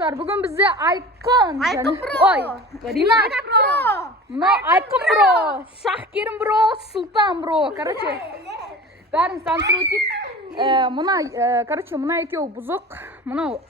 достар, бүгін бізде Айқын Бро. Ой, Ринат Бро. Мынау Айқын Бро, Шахкерім Бро, Сұлтан Бро. Короче, бәрін таныстырып өтейік. Мына екеуі бұзық. Мынау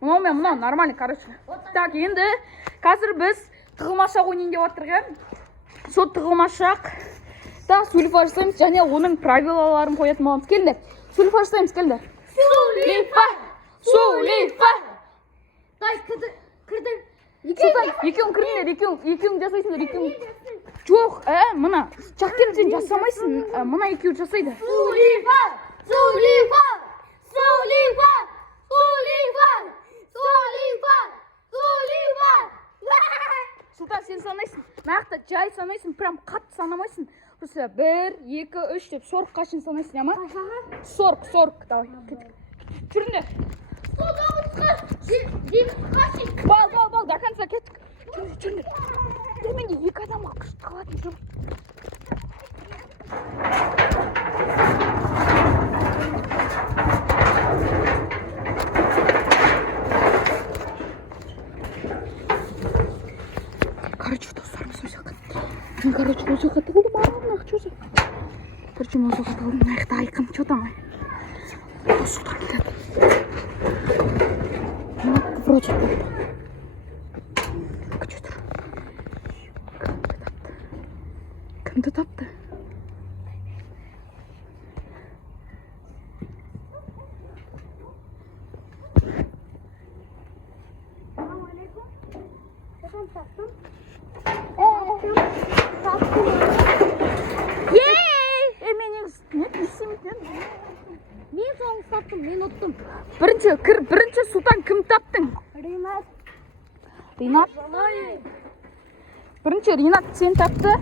мен мынау нормальный, короче. Так, енді қазір біз тығылмашақ ойнайын деп отырған. Сол тығылмашақ та сулифа жасаймыз және оның правилаларын қоятын боламыз. Келдер. Сулифа жасаймыз, келдер. Сулифа. Дай, кірді. Сұлтан, екеуің кіріңдер, екеуің жасайсыңдар, екеуің. Жоқ, мына, Шахкерім сен жасамайсың, мына екеуі жасайды. Сулифа. Сұлтан, сен санайсың, нақты жай санайсың, прям қатты санамайсың. Просто 1, 2, 3 деп 40-қа шейін санайсың, ама? 40, давай, кеттік. Жүріңдер. Бал, до конца кеттік. Жүріңдер. Деменде 2 адамға күшті қалатын жоқ. Короче, достарымыз өзі тығылды мағынақ, чөзі. Короче, мен өзі тығылды, мына Айқын, чё там? Сұлтан келеді. Мына вроде болды. Чё тұр? Кімді тапты? Мен соңғы таптым, мен ұттым. Бірінші Сұлтан кім таптың? Ринат. Бірінші Ринат сен тапты.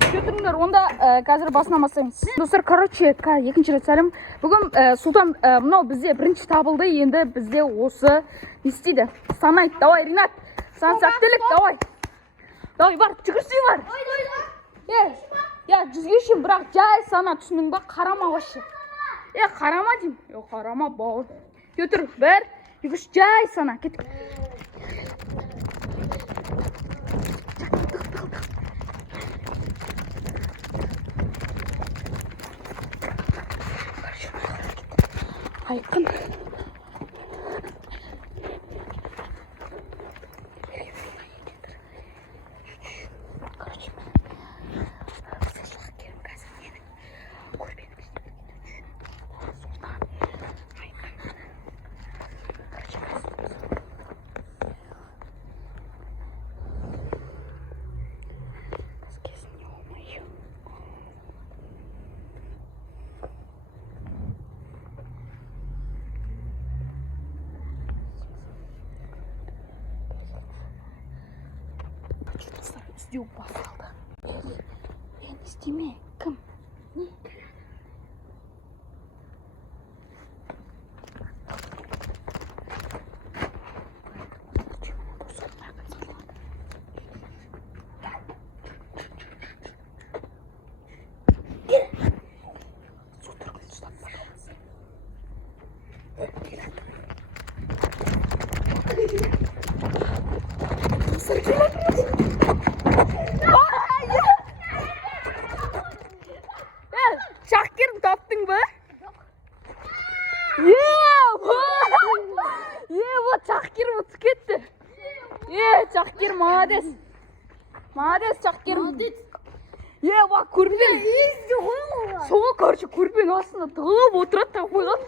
Көтіңдер, онда қазір басынан бастаймыз. Достар, короче, екінші рет сәлем. Бүгін Сұлтан мынау бізде бірінші табылды, енді бізде осы не істейді? Санайды. Давай, Ринат. Сан сәттілік, давай. Давай, бар, жүгірсей бар. Жүзге шейін, бірақ жай сана, түсінің ба? Қарама башы. Қарама дейм. Қарама, бауыр. Көтір, 1, 2, 3, жай сана, кеттік. Айқын. Короче, бізде Шахкерім қазір менің көрбеніміз Сұлтан, Айқын. Короче, кезін не олмайы. Іздеу басталды. Мен істеме, кім? Не? Шахкерім таптың ба? Вот Шахкерім ұтып кетті. Шахкерім, молодец. Молодец, Шахкерім. Бақ, көрпен. Соға, короче, көрпен астында тығылып отырады, тағы қойған.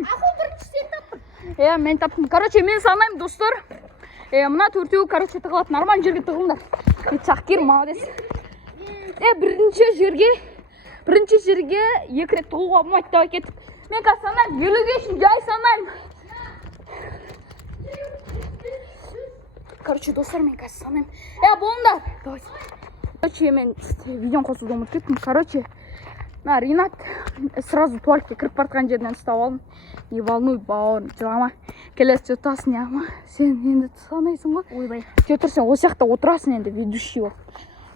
Ақыл бірінші сен таптың. Мен таптым. Короче, мен санаймын, достар. Мына төртеуі, короче, тығылады. Нормально жерге тығылыңдар. Шахкерім, молодец. Бірінші жерге 2 рет тұғуға болмайды, давай кеттік. Мен қазір санаймын, елуге үшін жай санаймын. Короче, достар, мен қазір санаймын. Болыңдар. Короче, мен видеоны қосуды ұмытып кеттім. Короче, Ринат сразу туалетке кіріп бартқан жерден ұстап алдым. Не волнуй, бауырым, жылама. Келесі ұтасың, ама. Сен енді санайсың ғой. Ойбай. Сөйтір сен осы жақта отырасың енді, ведущий болып.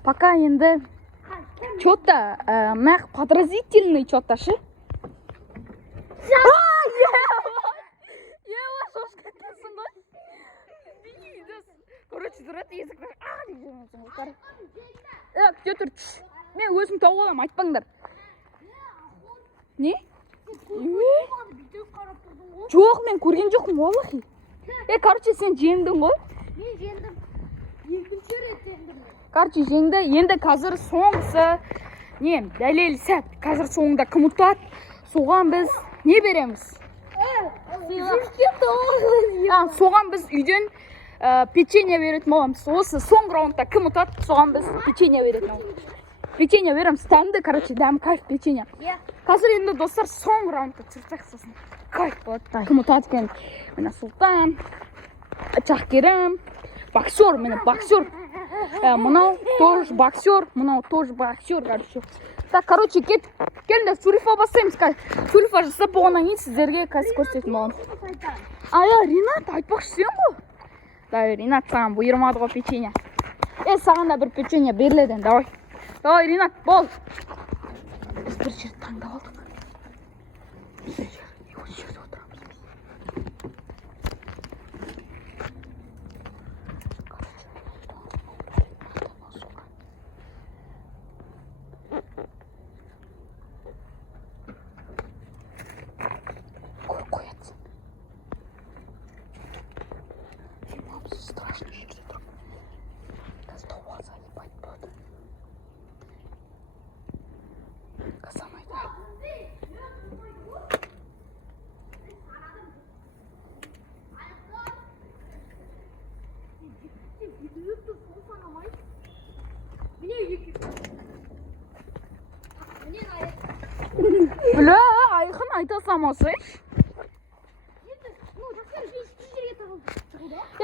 Пока енді что-то подразительный что-то, ше? тұрады есікті деп жүрмесің ғой. Күте тұр. Мен өзім тауып аламын, айтпаңдар. Не? Жоқ, мен көрген жоқпын, валлахи. Короче, сен жеңдің ғой. Мен жеңдім. Екінші рет жеңдім. Короче, жеңді. Енді қазір соңғысы. Не, дәлел сәт. Қазір соңында кім ұтады? Соған біз не береміз? Соған біз үйден печенье беретін боламыз. Осы соңғы раундта кім ұтады? Соған біз печенье беретін боламыз. Печенье береміз. Тәмді, короче, дәм кайф печенье. Қазір енді достар соңғы раундта түсірсек сосын кайф болады. Кім ұтады екен? Міне Сұлтан, Шахкерім, боксер, міне боксер. Мынау тоже боксер, мынау тоже боксер, короче. Так, короче, келіңдер, сурифа бастаймыз. Сурифа жасап болғаннан кейін сіздерге қазір көрсететін боламын. Ринат, айтпақшы сен ғой? Да, Ринат, саған бұйырмады ғой печенье. Саған да бір печенье беріледі, давай. Давай, Ринат, бол. Біз бір жер таңдап алдық. Бір жер, осы жерде отырамыз біз. Қоятсың. Біз страшный жерде тұрып. Қазір тауға залипать болады. Қасамайды. Бля, айқын айта салмасайш.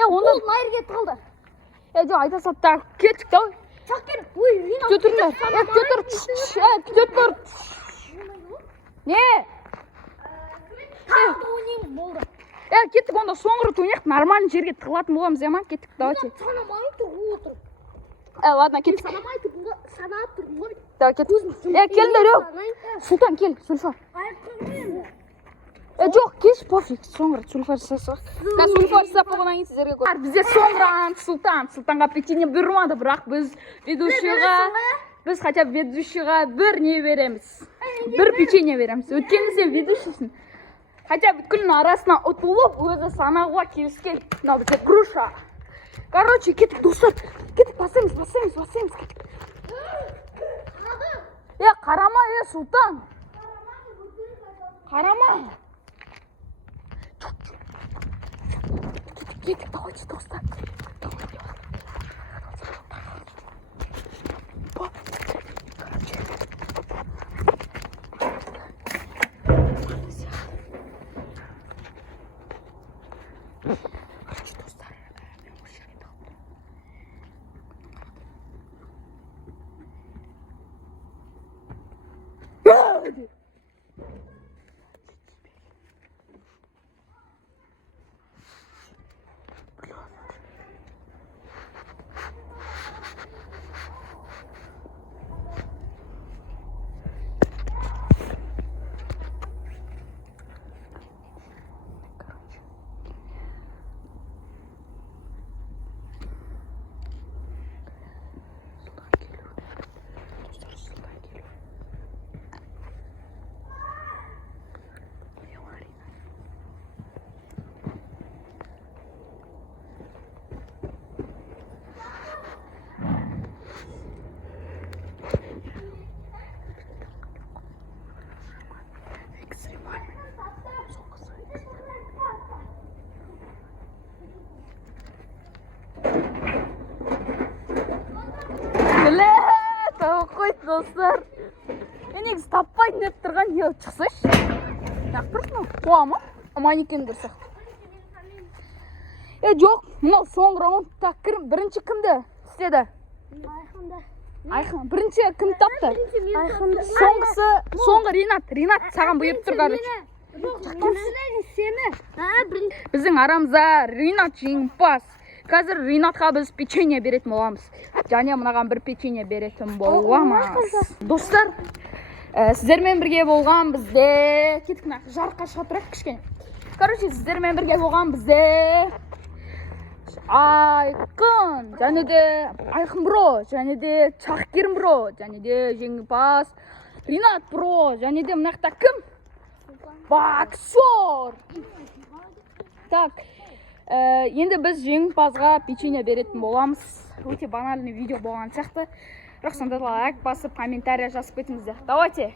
Онда Найырге тығылды. Жоқ, айта саттар. Кеттік да. Шахкер, ой, Ринат. Күте тұрыңдар. Күте тұр. Не? Тағы ойнаймыз болды. Кеттік онда соңғы рет ойнайық. Нормальный жерге тығылатын боламыз, ма? Кеттік, давайте. Санамай тұрғы отырып. Ладно, кеттік. Санамай тұрдың ғой, санап тұрдың ғой. Давай, кеттік. Келдер, Сұлтан, кел, Сүлфа. Жоқ, кеш, пофиг. Соңғы рет Сүлфа жасасақ. Сүлфа жасап болғаннан кейін сіздерге көрсетемін. Бізде соңғы раунд Сұлтанға печенье бұйырмады, бірақ біз хотя бы ведущийға бір не береміз. Бір печенье береміз. Өткенде сен ведущийсің. Хотя бүткілдің арасына ұтылып, өзі санауға келіскен. Мынау бізде груша. Короче, кеттік, достар. Кеттік, басаймыз, кеттік. Қарама, Сұлтан. Қарама. Кеттік, давайте, достар. Dostlar. Негізі таппайтын деп тұрған не шықсайшы. Тұрсың қуамы? Манекен дұрсақ. Жоқ, мынау соңғы раундта бірінші кімді істеді? Айқын. Бірінші кім тапты? Соңғысы, соңғы Ринат. Ринат саған бұйырып тұр, короче. Біздің арамызда Ринат жеңімпаз. Қазір Ринатқа біз печенье беретін боламыз. Және мынаған бір печенье беретін боламыз. Достар, сіздермен бірге болған бізде... Кеттік жарыққа шыға тұрайық кішкене. Короче, сіздермен бірге болған бізде... Айқын, және де Айқын бро, және де Шахкерім бро, және де жеңімпаз Ринат бро, және де мына жақта кім? Боксер. Так, енді біз жеңімпазға печенье беретін боламыз. Өте банальный видео болған сияқты. Бірақ сонда лайк басып, комментария жазып кетіңіздер. Давайте.